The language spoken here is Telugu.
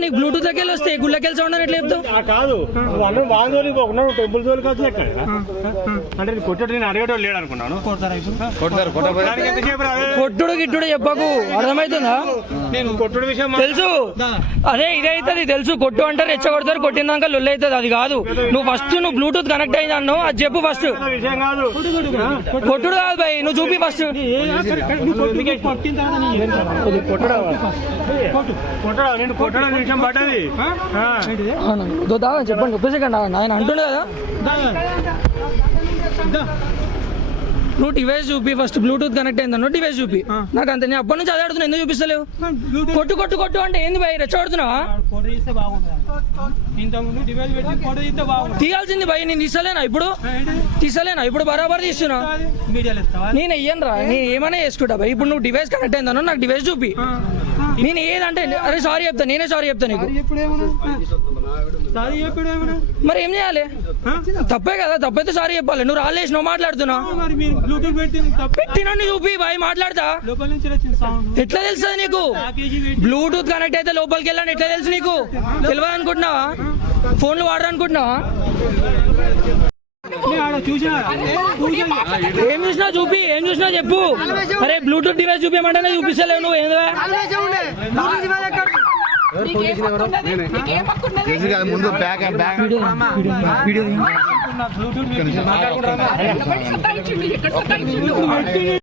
నీకు బ్లూటూత్ లెక్కలు వస్తే గుళ్ళకెళ్ళి సౌండ్ అని ఎట్లా చెప్తావు? కాదు అందరూ బాగా జోలికి పోకున్నాడు, టెంపుల్ జోలికి వచ్చి ఎక్కడ అంటే కొట్టడు, నేను అడిగేటోడు లేడు అనుకున్నాను. కొట్టుడు గిట్టుడు చెప్పకు, అర్థమవుతుందా? నేను కొట్టుడు విషయం తెలుసు, అదే ఇదే అవుతుంది తెలుసు. కొట్టు అంటారు, రెచ్చగొడతారు, కొట్టినాక లొల్లి అవుతుంది. అది కాదు, నువ్వు ఫస్ట్ నువ్వు బ్లూటూత్ కనెక్ట్ అయింది అన్నావు, అది చెప్పు ఫస్ట్. విషయం కాదు, కొట్టుడు కాదు భయ్, నువ్వు చూపి ఫస్ట్. కొట్టడా నేను కొట్టడా విషయం పడ్డది. చెప్పండి, ఒక్క సెకండ్ ఆయన అంటుండే కదా. నువ్వు డివైస్ చూపి ఫస్ట్, బ్లూటూత్ కనెక్ట్ అయిందన్న డివైస్ చూపి. నాకు అంతే, నేను అప్పటి నుంచి అదే అడుగుతున్నా, ఎందుకు చూపిస్తలేవు? కొట్టు కొట్టు కొట్టు అంటే ఏంది భయ్, రెచ్చగొడుతున్నావా? తీయాల్సింది భయ్, నేను తీసలేనా ఇప్పుడు? తీసలేనా ఇప్పుడు? బరాబర్ తీస్తున్నా, నేను వెయ్యను రా, నేను ఏమైనా చేసుకుంటా భయ్. ఇప్పుడు నువ్వు డివైస్ కనెక్ట్ అయిందన్న, నాకు డివైస్ చూపి. నేను ఏదంటే అరే సారీ చెప్తా, నేనే సారీ చెప్తా నీకు. మరి ఏం చేయాలి? తప్పే కదా, తప్పైతే సారీ చెప్పాలి. నువ్వు రాలేసి నువ్వు మాట్లాడుతున్నావు, పెట్టినండి చూపి బాయ్, మాట్లాడతా. ఎట్లా తెలుస్తుంది నీకు? బ్లూటూత్ కనెక్ట్ అయితే లోపలికి వెళ్ళాను ఎట్లా తెలుసు నీకు? తెలియాలనుకుంటున్నావా? ఫోన్లు వాడరనుకుంటున్నావా? ఏం చూసినా చూపి, ఏం చూసినా చెప్పు. అరే బ్లూటూత్ డివైస్ చూపించమంటే చూపిస్తలేవు నువ్వు. ఏందో ముందు బ్యాక్ వీడియో